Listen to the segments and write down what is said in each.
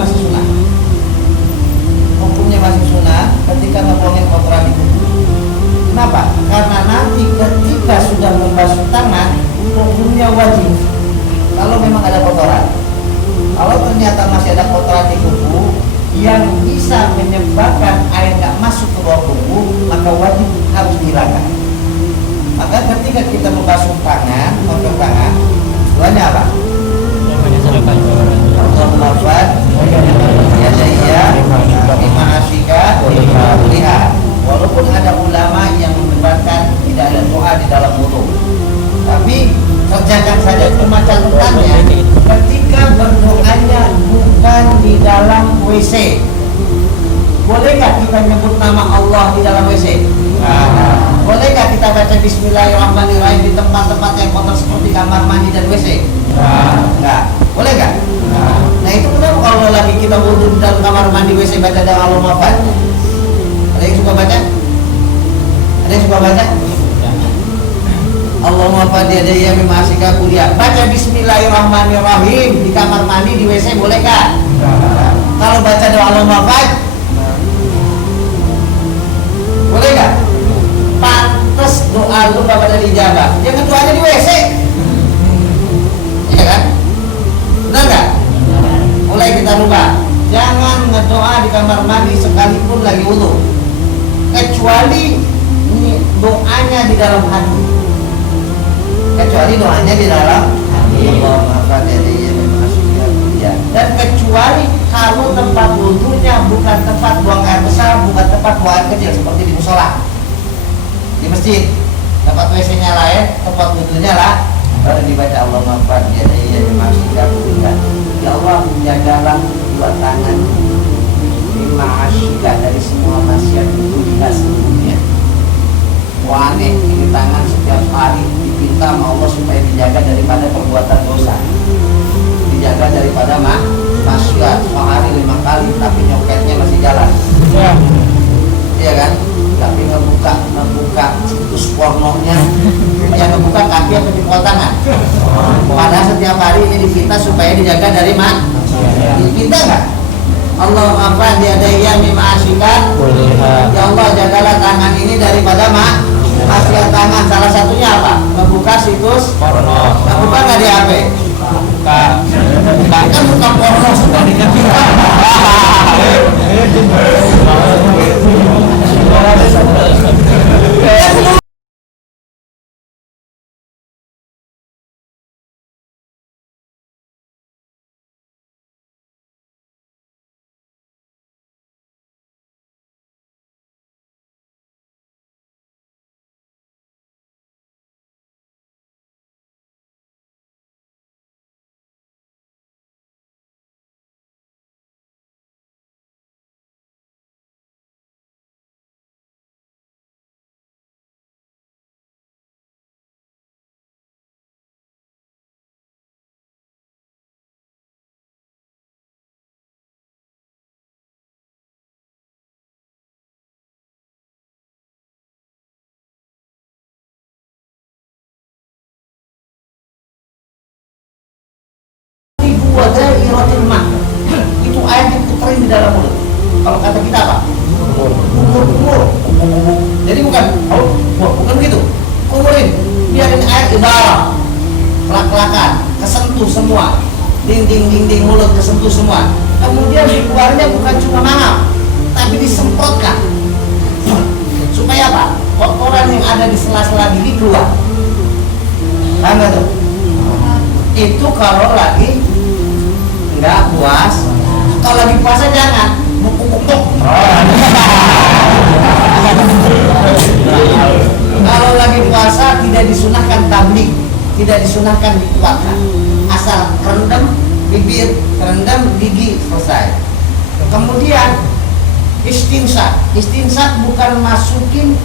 masih sunnah. Hukumnya masih sunnah ketika ngebuangin kotoran di kuku. Kenapa? Karena nanti ketika sudah membasuh tangan, hukumnya wajib. Kalau memang ada kotoran, kalau ternyata masih ada kotoran di kuku yang bisa menyebabkan air nggak masuk ke bawah kuku, maka wajib harus dihilangkan. Maka ketika kita membasuh tangan, kotor tangan, doanya apa? Allahumma fad yadayya bima asyika lihat. Walaupun ada ulama yang menyebutkan tidak ada doa di dalam wudu, tapi kerjakan saja. Cuma catatannya ketika berdoanya bukan di dalam WC. Boleh nggak kita nyebut nama Allah di dalam WC? Boleh nggak kita baca Bismillahirrahmanirrahim di tempat-tempat yang kotor seperti kamar mandi dan WC? Nggak. Boleh nggak? Nah itu kenapa kalau lagi kita wudu di dalam kamar mandi WC baca doa Allahumma fad? Ada yang suka baca? Ada yang suka baca? Allahumma fad yadayya mimma asyika kuliah. Baca Bismillahirrahmanirrahim di kamar mandi di WC boleh nggak? Kalau baca doa Allahumma fad boleh nggak? Pantes doa lu gak pada dijabah. Jangan doanya di WC. Iya kan? Benar nggak? Mulai kita rubah. Jangan ngedoa di kamar mandi sekalipun lagi wudu. Kecuali doanya di dalam hati. Kecuali doanya di dalam hati. Dan kecuali kalau tempat wudunya bukan tempat buang air besar, bukan tempat buang air kecil seperti di musola, di masjid, tempat WC-nya lain, tempat wudunya lah, baru dibaca Allahumma fad yadayya bima asyika kuliah. Ya Allah, jagalah kedua tangan bima asyika dari semua maksiat itu lihat seluruhnya. Wah aneh, ini tangan setiap hari dipinta sama Allah supaya dijaga daripada perbuatan dosa, dijaga daripada maksiat. Sehari 5 kali tapi nyopetnya masih jalan. Iya kan? Tapi ngebuka situs pornonya, yang ngebuka kaki atau jempol tangan. Padahal setiap hari ini dipinta supaya dijaga dari dipinta nggak? Allahumma fad yadayya mimma asyika. Ya Allah, jagalah tangan ini daripada maksiat tangan. Salah satunya apa? Ngebuka situs porno. Ngebuka nggak di HP? Buka. Kan buka porno sudah diganti. Wajah irotil mak itu air diputerin di dalam mulut. Kalau kata kita apa? Kumur. Jadi bukan begitu. Kumurin, biarin air di dalam, kelak-kelakan, kesentuh semua, dinding mulut kesentuh semua. Kemudian dikeluarnya bukan cuma mangap, tapi disemprotkan. Supaya apa? Kotoran yang ada di sela-sela gigi keluar. Paham nggak tuh? Itu kalau lagi nggak puas. Kalau lagi puasa jangan buk. Kalau lagi puasa tidak disunahkan tablik, tidak disunahkan dikuatkan. Asal kerendam bibir, kerendam gigi, selesai. Kemudian istinsak bukan masukin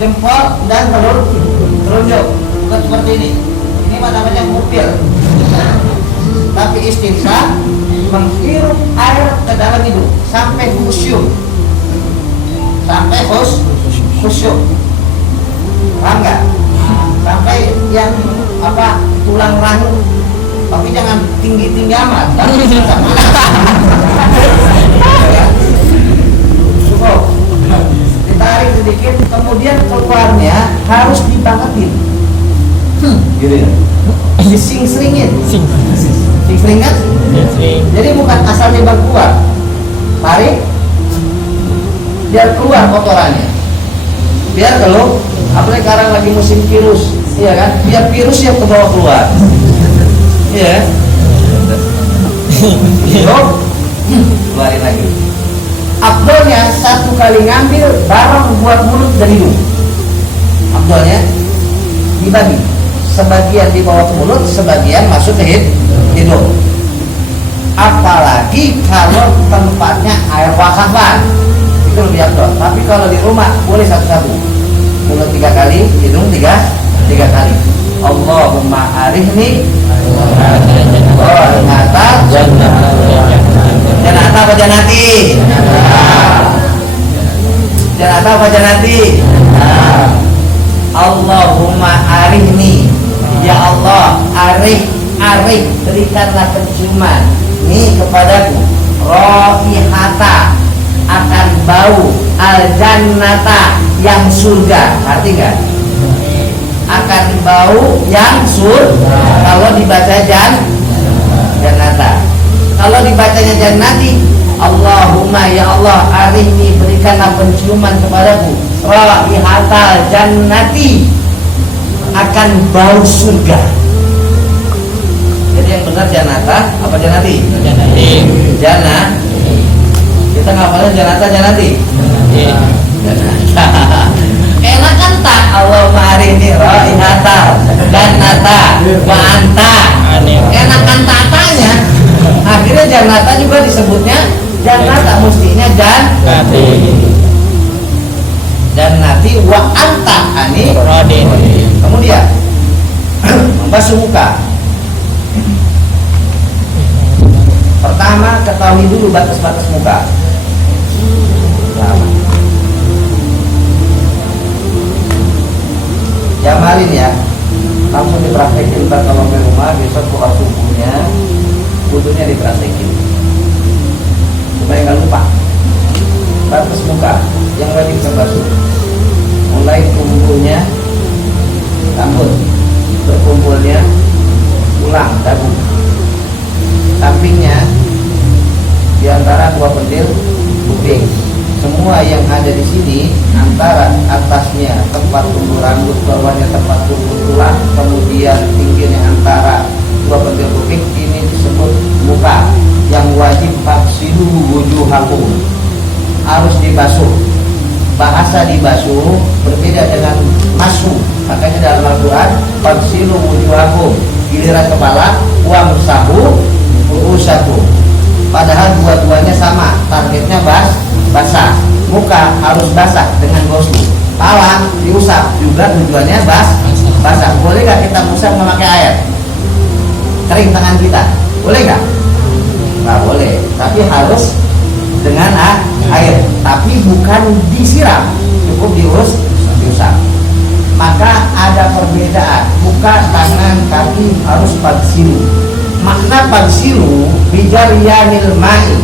jempol dan telunjuk, bukan seperti ini. Ini namanya ngupil. Tapi istinsak menghirup air ke dalam hidung sampai khusyuk, paham nggak? Sampai yang tulang rahang, tapi jangan tinggi amat. gitu ya. Sing-seringin. Sing-sering kan? Jadi bukan asal dia keluar, tarik, biar keluar kotorannya. Biar kalau apalagi sekarang lagi musim virus, iya kan? Biar virus yang kebawa keluar. Iya. Keluarin lagi. Abdolnya satu kali ngambil barang buat mulut dan hidung. Abdolnya dibagi, sebagian dibawa ke mulut, sebagian masuk ke hidung. Apalagi kalau tempatnya air wakafan, itu lebih abdol. Tapi kalau di rumah boleh satu-satu, mulut 3 kali, hidung 3 kali. Allahumma arihni jannata jannata apa jannati? Jannata apa jannati? Allahumma arihni, ya Allah, arih berikanlah penciuman nih kepadaku, roihata, akan bau, al jannata, yang surga. Arti enggak? Akan bau yang surga. Kalau dibaca jannata. Kalau dibacanya jannati, Allahumma ya Allah arini, berikanlah penciuman kepadaku, raihatal jannati, akan bau surga. Jadi yang benar jannata apa jannati? Jannah. Kita ngapalin jannata jannati. Enak kan tak? Allahumma arini raihatal jannata wa anta. Enak kan tatanya? Akhirnya jannata juga disebutnya jannata, mestinya jannati wa anta ani. Kemudian membasuh muka. Pertama, ketahui dulu batas-batas muka. Jamalin ya, langsung dipraktekin. Ntar kalau di rumah besok buka subuhnya, wudunya dipraktekin supaya nggak lupa. Batas muka yang wajib terbasuh, mulai kumpulnya rambut, berkumpulnya tulang dagu, sampingnya di antara 2 pentil kuping. Semua yang ada di sini, antara atasnya tempat tumbuh rambut, bawahnya tempat tumbuh tulang, kemudian tingginya antara 2 pentil kuping, ini disebut muka. Yang wajib faksilu wujuhakum, harus dibasuh. Bahasa dibasuh berbeda dengan masuh. Makanya dalam Al-Quran faksilu wujuhakum, giliran kepala wamsahu ru'usakum. Padahal dua-duanya sama, targetnya basah. Muka harus basah dengan goslu. Pala diusap juga tujuannya basah. Boleh nggak kita usap memakai air? Kering tangan kita, boleh nggak? Nggak boleh. Tapi harus dengan air. Tapi bukan disiram, cukup diusap. Maka ada perbedaan. Muka, tangan, kaki harus faksilu. Makna faksilu bijaryanil ma'i,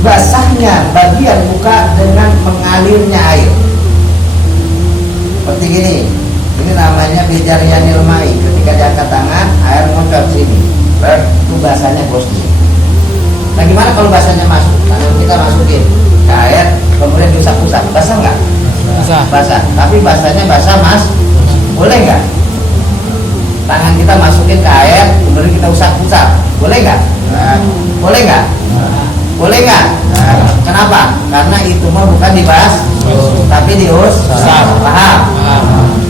basahnya bagian muka dengan mengalirnya air. Seperti gini. Ini namanya bijaryanil ma'i. Ketika diangkat tangan, air ngocor sini. Itu basahnya gosli. Nah gimana kalau basahnya masuk? Tangan kita masukin ke air, kemudian diusap-usap. Basah nggak? Basah. Tapi basahnya basah boleh nggak? Tangan kita masukin ke air, kemudian kita usap-usap, boleh nggak? Boleh nggak? Boleh nggak? Kenapa? Karena itu mah bukan dibahas, tapi diusap. Paham?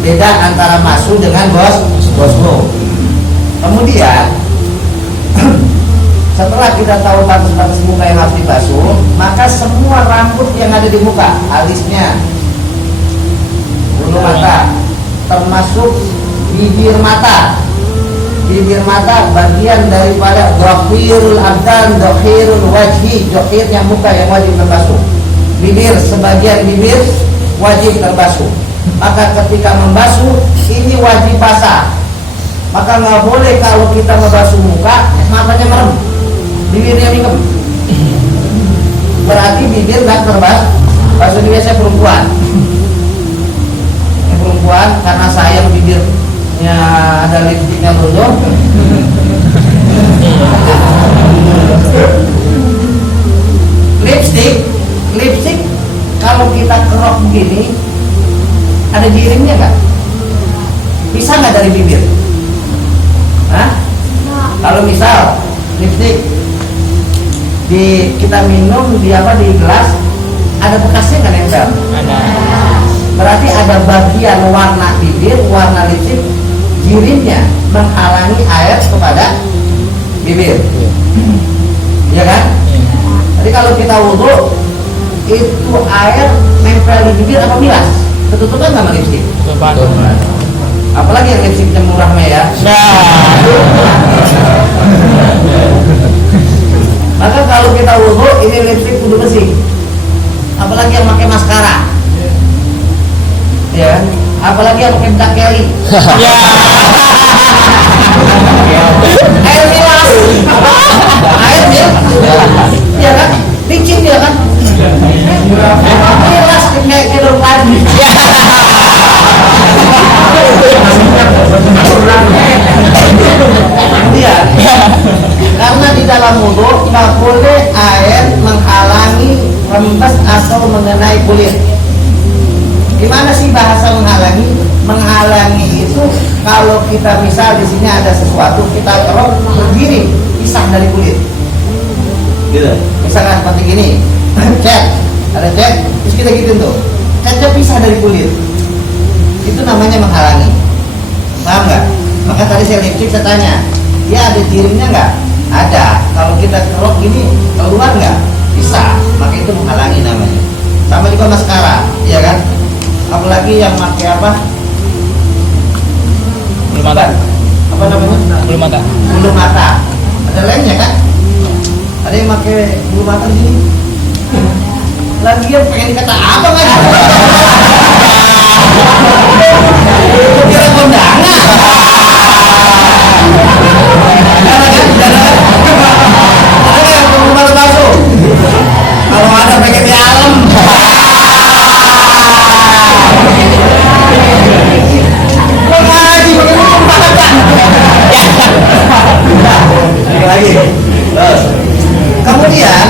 Beda antara masuk dengan goslo. Kemudian setelah kita tahu batas-batas muka yang harus dibasuh, maka semua rambut yang ada di muka, alisnya, bulu mata, termasuk bibir mata. Bibir mata bagian daripada dohirul abdan, dohirul wajhi, dohirnya muka yang wajib terbasuh. Bibir, sebagian bibir wajib terbasuh. Maka ketika membasuh, ini wajib basah. Maka nggak boleh kalau kita membasuh muka, matanya merem, bibirnya mingkem. Berarti bibir nggak terbasuh. Basuh ini biasanya perempuan. Ini perempuan karena sayang bibir Ya ada lipstiknya dulu. Lipstik kalau kita kerok begini ada jirimnya nggak? Bisa nggak dari bibir? Hah? Kalau misal lipstik kita minum di gelas ada bekasnya nggak nempel? Ada. Berarti ada bagian warna bibir, warna lipstik jirimnya menghalangi air kepada bibir, ya kan? Jadi kalau kita wudhu itu air nempel di bibir apa bilas? Ketutupan sama lipstik. Apalagi yang lipstiknya murah ya. Maka kalau kita wudhu ini lipstik kudu bersih. Apalagi yang pakai maskara, ya. Apalagi yang pakai bedak Kelly. Air milas, air ya kan? Licin ya kan? Milas kayak kedor lagi. Iya. Karena di dalam wudhu nggak boleh air menghalangi rembes atau mengenai kulit. Gimana sih bahasa menghalangi? Menghalangi itu kalau kita misal di sini ada sesuatu kita kerok berdiri pisah dari kulit. Gitu. Misalkan seperti gini, cat, ada cat, terus kita gituin tuh, catnya pisah dari kulit. Itu namanya menghalangi. Paham nggak? Maka tadi saya lipstick saya tanya, dia ada jirimnya nggak? Ada. Kalau kita kerok gini keluar nggak? Bisa. Maka itu menghalangi namanya. Sama juga maskara, ya kan? Apalagi yang pakai apa? Bulu mata. Apa namanya? Bulu mata. Bulu mata. Ada lainnya kan? Ada yang pakai bulu mata gini. Lagi dia pengen kata apa kan? Kira kondangan. Ada bulu mata palsu. Kalau ada pengen di alam. Lagi. Kemudian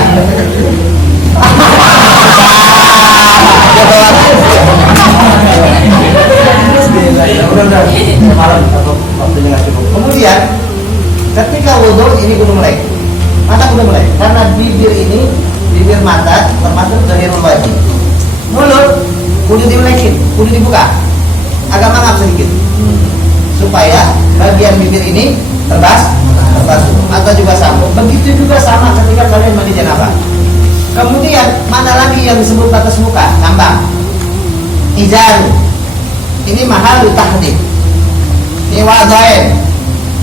kemudian ketika wudhu ini kudu melek, mata kudu melek karena bibir mata termasuk zahirul wajib. Mulut kudu dimelekin, kudu dibuka agak mangap sedikit supaya bagian bibir ini terbasuh. Mata juga sama. Begitu juga sama ketika kalian mandi janabah. Kemudian mana lagi yang disebut batas muka? Tambah izar. Ini mahal tahdid. Ini wadain.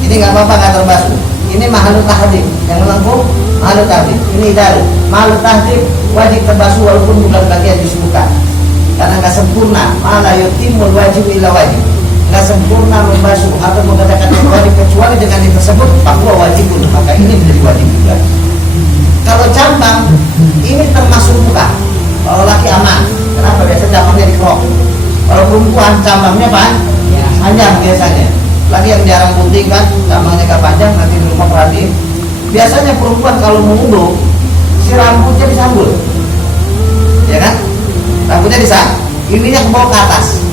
Ini nggak apa-apa nggak terbasuh. Ini mahal tahdid. Yang melengkung mahal tahdid. Ini izar. Mahal tahdid wajib terbasuh walaupun bukan bagian juz muka. Karena nggak sempurna. Malah yutimul wajib illa wajib. Nggak sempurna membasuh atau mengadakan yang wajib kecuali dengan yang tersebut bahwa wajib, maka ini menjadi wajib juga. Kalau cambang ini termasuk muka. Kalau laki aman, kenapa biasa cambangnya dikerok? Kalau perempuan cambangnya panjang biasanya. Lagi yang jarang putih kan cambangnya gak panjang, nanti di rumah perhatiin. Biasanya perempuan kalau mau wudhu si rambutnya disambul, ya kan? Rambutnya ininya ke bawah ke atas.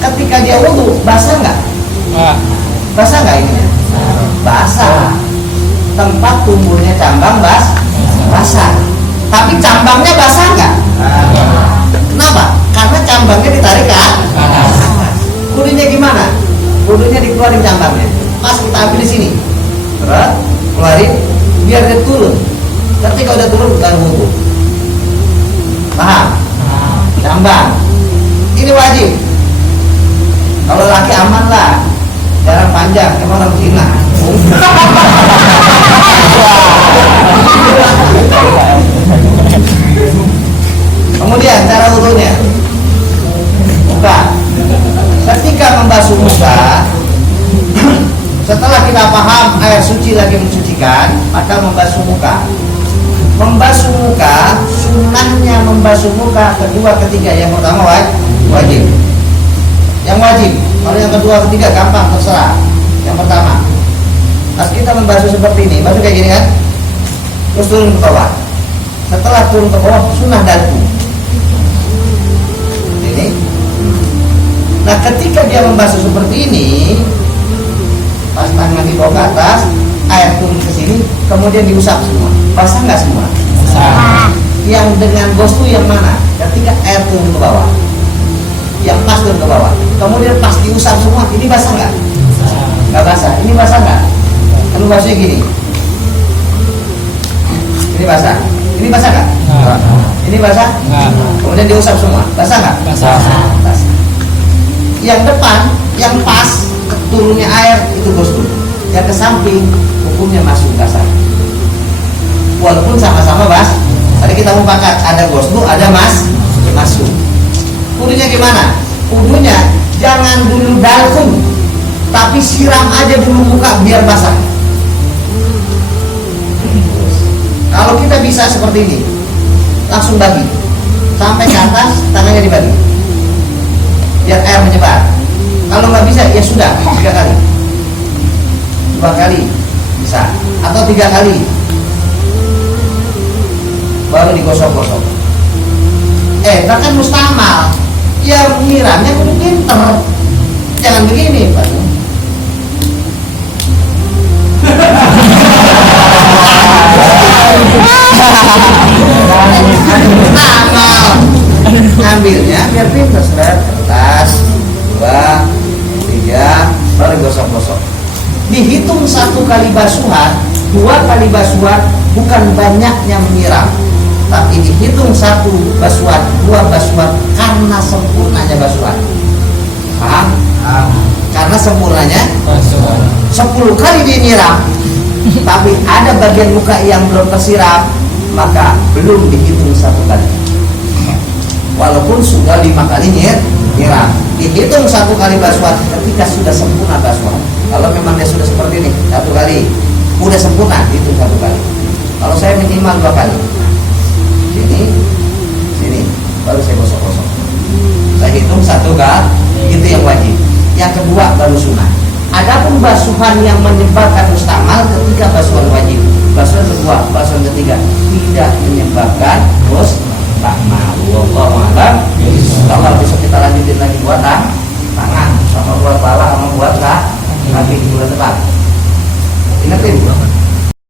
Ketika dia wudhu, basah nggak? Basah nggak ininya? Basah. Tempat tumbuhnya cambang basah. Tapi cambangnya basah nggak? Kenapa? Karena cambangnya ditarik ke atas. Kudunya gimana? Kudunya dikeluarin cambangnya. Pas kita ambil di sini, terus keluarin, biar dia turun. Ketika udah turun, kita wudhu. Paham? Cambang. Ini wajib. Kalau laki aman lah, jarang panjang, emang orang Cina. Kemudian cara wudhunya, muka. Ketika membasuh muka, setelah kita paham air suci lagi mensucikan, maka membasuh muka. Membasuh muka, sunnahnya membasuh muka kedua, ketiga. Yang pertama wajib. Yang wajib. Kalau yang kedua, ketiga gampang, terserah. Yang pertama, pas kita membasuh seperti ini, basuh kayak gini kan, terus turun ke bawah. Setelah turun ke bawah, sunnah dagu. Ini. Nah, ketika dia membasuh seperti ini, pas tangan dibawa ke atas, air turun ke sini, kemudian diusap semua. Basah nggak semua? Basah. Yang dengan goslu yang mana? Ketika air turun ke bawah, yang pas turun ke bawah, kemudian pas diusap semua, ini basah nggak? Nggak basah. Ini basah nggak? Kalau basuhnya gini, ini basah. Ini basah nggak? Ini basah? Kemudian diusap semua, basah nggak? Basah. Yang depan, yang pas turunnya air itu goslu. Yang ke samping hukumnya masuk basah. Walaupun sama-sama bas. Tadi kita mufakat ada goslu, ada masuk. Kudunya gimana? Kudunya jangan dulu dalkum, tapi siram aja dulu muka biar basah. Kalau kita bisa seperti ini, langsung bagi sampai ke atas, tangannya dibagi biar air menyebar. Kalau nggak bisa, ya sudah 3 kali, 2 kali bisa, atau 3 kali baru digosok-gosok. Bahkan mustamal, ya nyiramnya kudu pinter, jangan begini Pak. Mustamal, ambilnya biar pinter, kertas 2, 3, baru gosok-gosok. Dihitung 1 kali basuhan, 2 kali basuhan, bukan banyaknya menyiram, tapi dihitung 1 basuhan, 2 basuhan karena sempurnanya basuhan. Paham? Karena sempurnanya basuhan. 10 kali dia nyiram, tapi ada bagian muka yang belum tersiram, maka belum dihitung 1 kali. Walaupun sudah 5 kali nyiram, dihitung 1 kali basuhan ketika sudah sempurna basuhan. Kalau memang dia sudah seperti ini, 1 kali udah sempurna, hitung 1 kali. Kalau saya minimal 2 kali. Sini, baru saya gosok-gosok. Saya hitung 1 kali, itu yang wajib. Yang kedua baru sunnah. Adapun basuhan yang menyebabkan mustamal ketika basuhan wajib, basuhan kedua, basuhan ketiga tidak menyebabkan